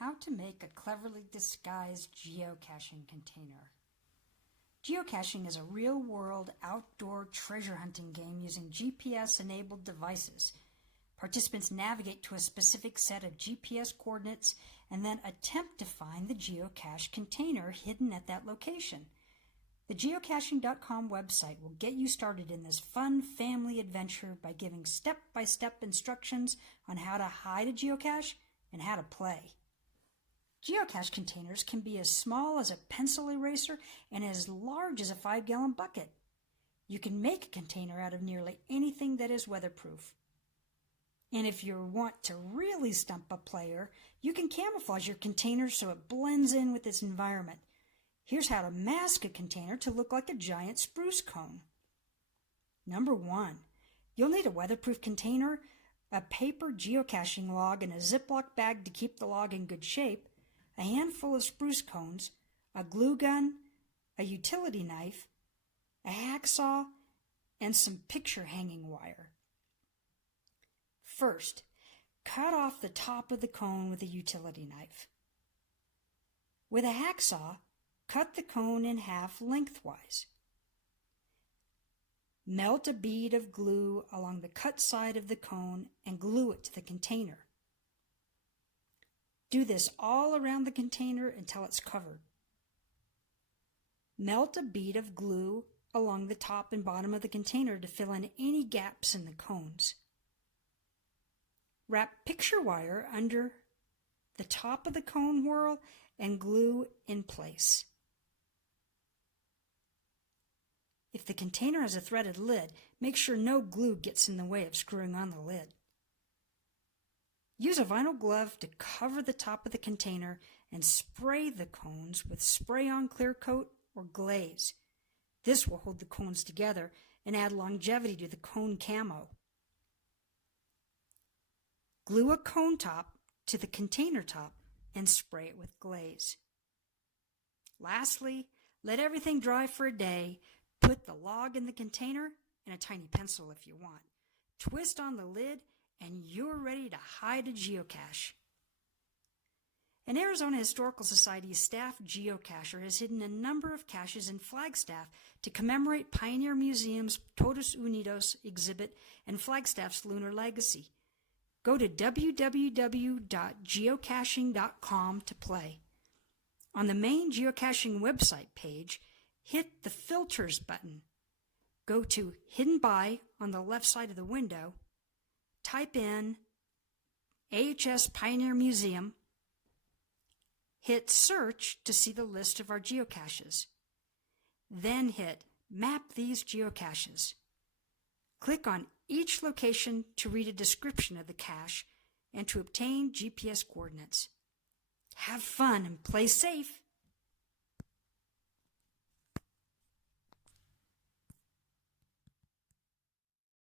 How to make a cleverly disguised geocaching container. Geocaching is a real-world outdoor treasure hunting game using GPS-enabled devices. Participants navigate to a specific set of GPS coordinates and then attempt to find the geocache container hidden at that location. The geocaching.com website will get you started in this fun family adventure by giving step-by-step instructions on how to hide a geocache and how to play. Geocache containers can be as small as a pencil eraser and as large as a 5-gallon bucket. You can make a container out of nearly anything that is weatherproof. And if you want to really stump a player, you can camouflage your container so it blends in with its environment. Here's how to mask a container to look like a giant spruce cone. Number 1. You'll need a weatherproof container, a paper geocaching log in a Ziploc bag to keep the log in good shape, a handful of spruce cones, a glue gun, a utility knife, a hacksaw, and some picture hanging wire. First, cut off the top of the cone with a utility knife. With a hacksaw, cut the cone in half lengthwise. Melt a bead of glue along the cut side of the cone and glue it to the container. Do this all around the container until it's covered. Melt a bead of glue along the top and bottom of the container to fill in any gaps in the cones. Wrap picture wire under the top of the cone whorl and glue in place. If the container has a threaded lid, make sure no glue gets in the way of screwing on the lid. Use a vinyl glove to cover the top of the container and spray the cones with spray-on clear coat or glaze. This will hold the cones together and add longevity to the cone camo. Glue a cone top to the container top and spray it with glaze. Lastly, let everything dry for a day. Put the log in the container and a tiny pencil if you want. Twist on the lid and you're ready to hide a geocache. An Arizona Historical Society staff geocacher has hidden a number of caches in Flagstaff to commemorate Pioneer Museum's Todos Unidos exhibit and Flagstaff's lunar legacy. Go to www.geocaching.com to play. On the main geocaching website page, hit the Filters button. Go to Hidden By on the left side of the window. Type in AHS Pioneer Museum. Hit Search to see the list of our geocaches. Then hit Map These Geocaches. Click on each location to read a description of the cache and to obtain GPS coordinates. Have fun and play safe!